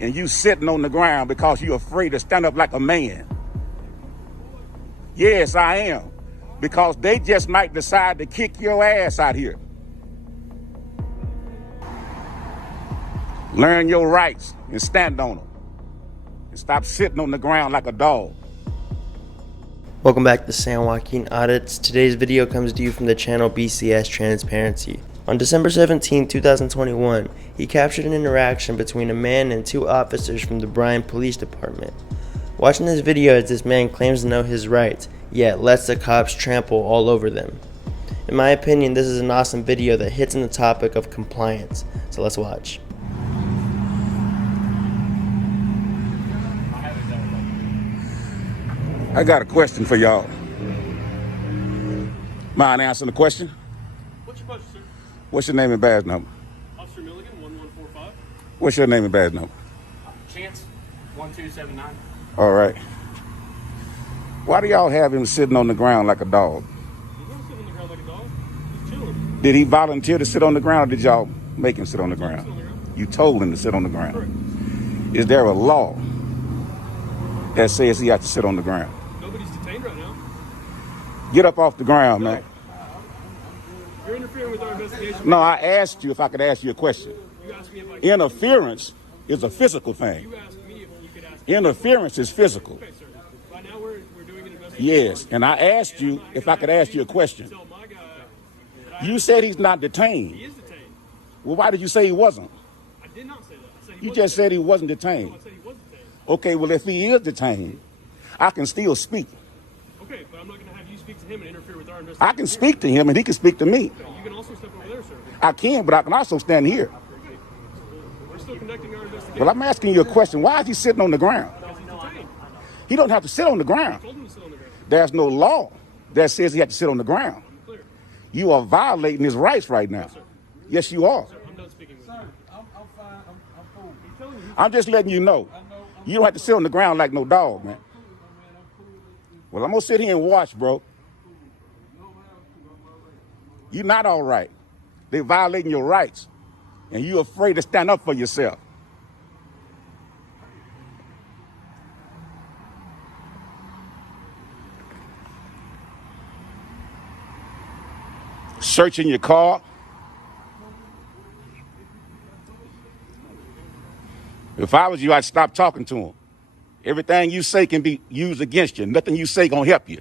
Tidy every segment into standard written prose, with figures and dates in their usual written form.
and you sitting on the ground because you're afraid to stand up like a man. Yes, I am. Because they just might decide to kick your ass out here. Learn your rights and stand on them. And stop sitting on the ground like a dog. Welcome back to San Joaquin Audits. Today's video comes to you from the channel BCS Transparency. On December 17, 2021, he captured an interaction between a man and two officers from the Bryan Police Department. Watching this video as this man claims to know his rights, yet lets the cops trample all over them. In my opinion, this is an awesome video that hits on the topic of compliance. So let's watch. I got a question for y'all. Mind answering the question? What's your question, sir? What's your name and badge number? Officer Milligan, 1145. What's your name and badge number? Chance, 1279. All right. Why do y'all have him sitting on the ground like a dog? He's not sitting on the ground like a dog. He's chilling. Did he volunteer to sit on the ground, or did y'all make him sit on the ground? Sit on the ground. You told him to sit on the ground. Correct. Is there a law that says he has to sit on the ground? Nobody's detained right now. Get up off the ground, man. You're interfering with our investigation. No, I asked you if I could ask you a question. You asked me if I could. Interference is a physical thing. You asked me if you could ask me. Interference is physical. Okay, sir. Right now we're doing an investigation. Yes, and I asked you if I could ask you a question. Tell my guy that You said he's not he detained. is detained. Well, why did you say he wasn't? I did not say that. I said he You was just said he wasn't detained. detained. No, I said he was detained. Okay, well, if he is detained, I can still speak. Okay, but I'm not going to have you speak to him and interfere with our investigation. I can speak to him and he can speak to me. You can also step over there, sir. I can, but I can also stand here. We're still conducting our investigation. Well, I'm asking you a question. Why is he sitting on the ground? Because he's detained. He don't have to sit on the I ground. told him to sit on the ground. There's no law that says he has to sit on the ground. I'm clear. You are violating his rights right now. Sir. Yes, you are. Sir, I'm done speaking with you. I'm fine. I'm cool. He's telling you. I'm just letting you know. You don't have to sit on the ground like no dog, man. Well, I'm going to sit here and watch, bro. You're not all right. They're violating your rights. And you're afraid to stand up for yourself. Searching your car. If I was you, I'd stop talking to him. Everything you say can be used against you. Nothing you say gonna help you.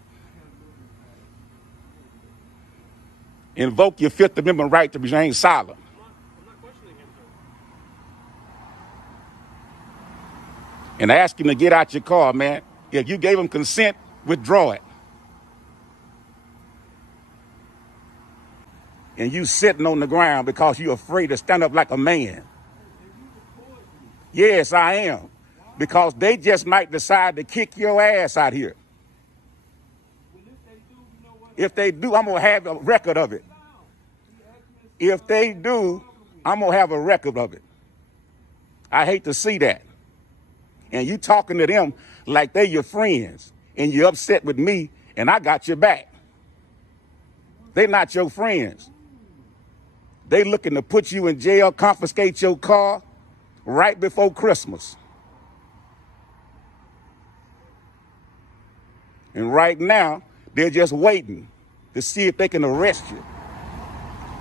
Invoke your Fifth Amendment right to remain silent. I'm not questioning him, sir. And ask him to get out your car, man. If you gave him consent, withdraw it. And you sitting on the ground because you're afraid to stand up like a man. Yes, I am. Because they just might decide to kick your ass out here. If they do, I'm going to have a record of it. If they do, I'm going to have a record of it. I hate to see that. And you talking to them like they your friends. And you're upset with me, and I got your back. They not your friends. They looking to put you in jail, confiscate your car right before Christmas. And right now, they're just waiting to see if they can arrest you.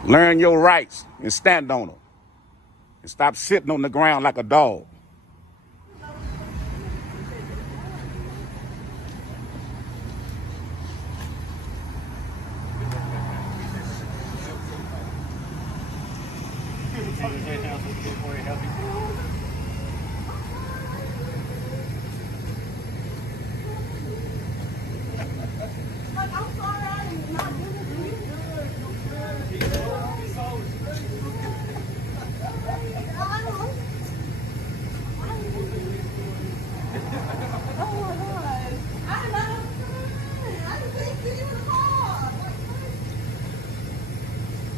Learn your rights and stand on them. And stop sitting on the ground like a dog. I'm sorry, I did not do this.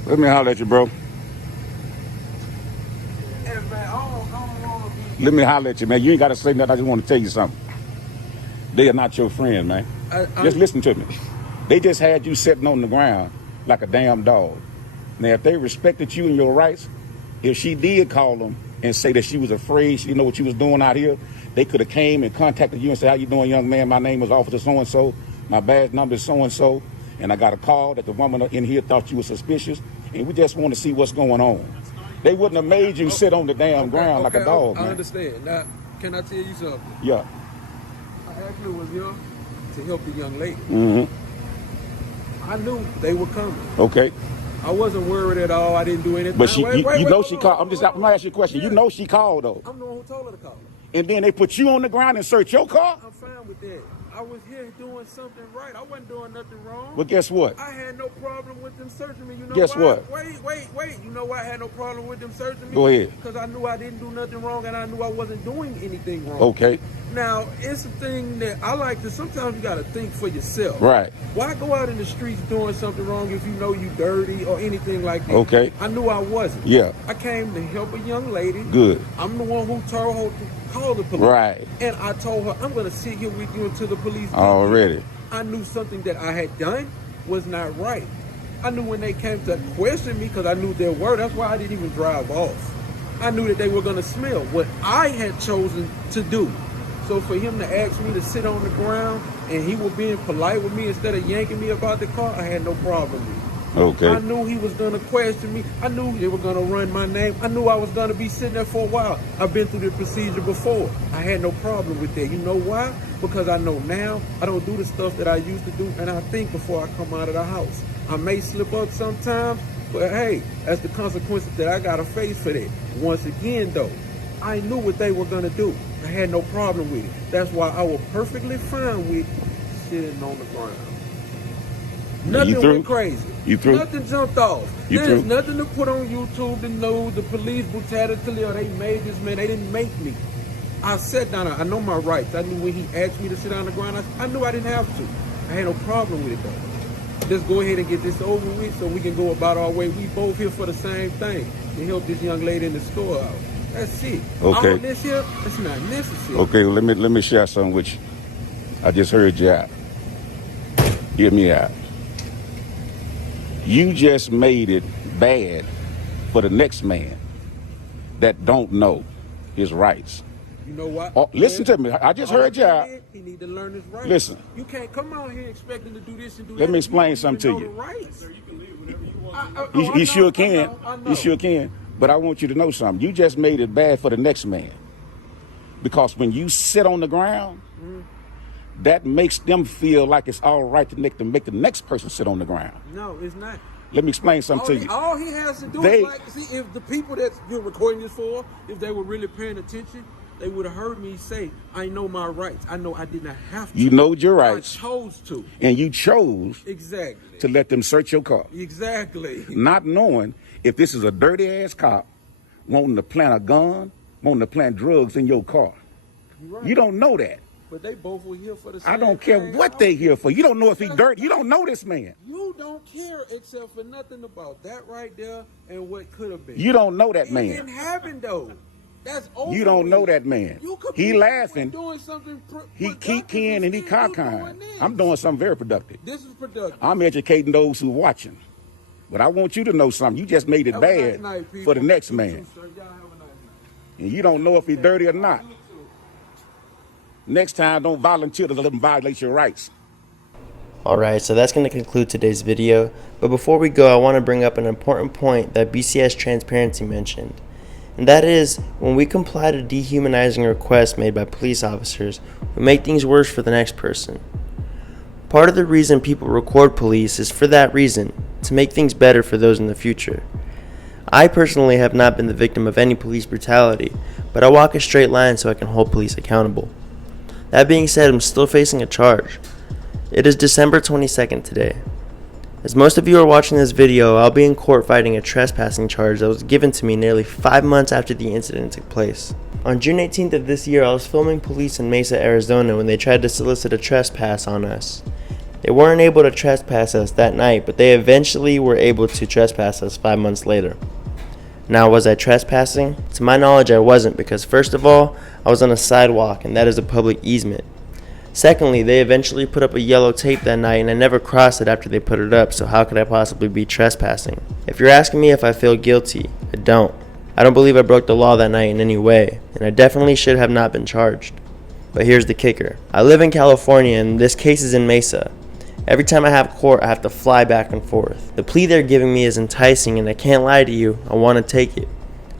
Let me holler at you, bro. Let me holler at you, man. You ain't got to say nothing. I just want to tell you something. They are not your friend, man. Just listen to me. They just had you sitting on the ground like a damn dog. Now, if they respected you and your rights, if she did call them and say that she was afraid, she didn't know what she was doing out here, they could have came and contacted you and said, how you doing, young man? My name is Officer so-and-so. My badge number is so-and-so. And I got a call that the woman in here thought you were suspicious. And we just want to see what's going on. They wouldn't have made you sit on the damn ground like a dog, man. I understand. Now, can I tell you something? Yeah. I actually was here to help the young lady. Mm-hmm. I knew they were coming. Okay. I wasn't worried at all. I didn't do anything. But she, Wait, you know hold she on, called. hold I'm gonna ask you a question. Yeah. You know she called though. I'm the one who told her to call. And then they put you on the ground and search your car? I'm fine with that. I was here doing something right. I wasn't doing nothing wrong. Well, guess what? I had no problem with them searching me. You know Guess why? what? Wait. You know why I had no problem with them searching me? Go ahead. Because I knew I didn't do nothing wrong and I knew I wasn't doing anything wrong. Okay. Now, it's a thing that I like to, sometimes you got to think for yourself. Right. Why go out in the streets doing something wrong if you know you dirty or anything like that? Okay. I knew I wasn't. Yeah. I came to help a young lady. Good. I'm the one who told her to call the police. Right. And I told her, I'm going to sit here with you until the police get Already. here. I knew something that I had done was not right. I knew when they came to question me, because I knew their word, that's why I didn't even drive off. I knew that they were going to smell what I had chosen to do. So for him to ask me to sit on the ground and he was being polite with me instead of yanking me about the car, I had no problem with it. Okay. I knew he was going to question me. I knew they were going to run my name. I knew I was going to be sitting there for a while. I've been through the procedure before. I had no problem with that. You know why? Because I know now I don't do the stuff that I used to do, and I think before I come out of the house. I may slip up sometimes, but hey, that's the consequences that I got to face for that. Once again, though, I knew what they were going to do. I had no problem with it. That's why I was perfectly fine with sitting on the ground. Nothing went crazy. You through? Nothing jumped off. You There's through? nothing to put on YouTube to know the police brutality or they made this man. They didn't make me. I sat down. I know my rights. I knew when he asked me to sit on the ground, I knew I didn't have to. I had no problem with it though. Let's go ahead and get this over with so we can go about our way. We both here for the same thing, to help this young lady in the store out. That's it. Okay. All this here, it's not necessary. Okay, let me share something with you. I just heard you out. Hear me out. You just made it bad for the next man that don't know his rights. You know what? Oh, listen to me. I just heard you out. He need to learn his rights. Listen. You can't come out here expecting to do this and do that. Let me explain You something don't to even you. know the rights. Sir, you can leave whenever you want to. You sure can. I know. You sure can. But I want you to know something. You just made it bad for the next man. Because when you sit on the ground, that makes them feel like it's all right to make the next person sit on the ground. No, it's not. Let me explain something to you. All he has to do They- is like, see, if the people that you're recording this for, if they were really paying attention, they would have heard me say, I know my rights. I know I did not have to. You know your rights. I chose to. And you chose Exactly. to let them search your car. Exactly. Not knowing if this is a dirty ass cop wanting to plant a gun, wanting to plant drugs in your car. You're right. You don't know that. But they both were here for the same I don't care thing. what they here for. You don't know if he dirty. You don't know this man. You don't care except for nothing about that right there and what could have been. You don't know that It didn't man. happen though. That's over. You don't know with. that man. You could He be laughing. Doing something He productive keying and he instead you cockeying. doing this. I'm doing something very productive. This is productive. I'm educating those who watching. But I want you to know something. You just made it Have a nice bad night, people. for the next You man. too, sir. Y'all have a nice night. And you don't know if he's dirty or not. You too. Next time, don't volunteer to let him violate your rights. Alright, so that's going to conclude today's video. But before we go, I want to bring up an important point that BCS Transparency mentioned. And that is, when we comply to dehumanizing requests made by police officers, we make things worse for the next person. Part of the reason people record police is for that reason, to make things better for those in the future. I personally have not been the victim of any police brutality, but I walk a straight line so I can hold police accountable. That being said, I'm still facing a charge. It is December 22nd today. As most of you are watching this video, I'll be in court fighting a trespassing charge that was given to me nearly 5 months after the incident took place. On June 18th of this year, I was filming police in Mesa, Arizona when they tried to solicit a trespass on us. They weren't able to trespass us that night, but they eventually were able to trespass us 5 months later. Now, was I trespassing? To my knowledge, I wasn't, because first of all, I was on a sidewalk and that is a public easement. Secondly, they eventually put up a yellow tape that night and I never crossed it after they put it up, so how could I possibly be trespassing? If you're asking me if I feel guilty, I don't. I don't believe I broke the law that night in any way, and I definitely should have not been charged. But here's the kicker. I live in California and this case is in Mesa. Every time I have court, I have to fly back and forth. The plea they're giving me is enticing, and I can't lie to you, I want to take it.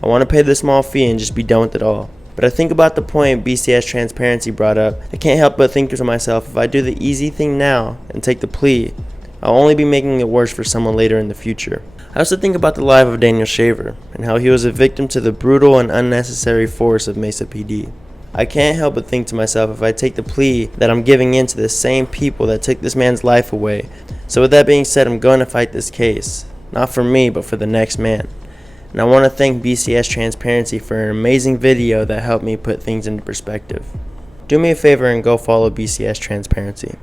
I want to pay the small fee and just be done with it all. But I think about the point BCS Transparency brought up. I can't help but think to myself, if I do the easy thing now and take the plea, I'll only be making it worse for someone later in the future. I also think about the life of Daniel Shaver and how he was a victim to the brutal and unnecessary force of Mesa PD. I can't help but think to myself, if I take the plea, that I'm giving in to the same people that took this man's life away. So with that being said, I'm going to fight this case. Not for me, but for the next man. And I want to thank BCS Transparency for an amazing video that helped me put things into perspective. Do me a favor and go follow BCS Transparency.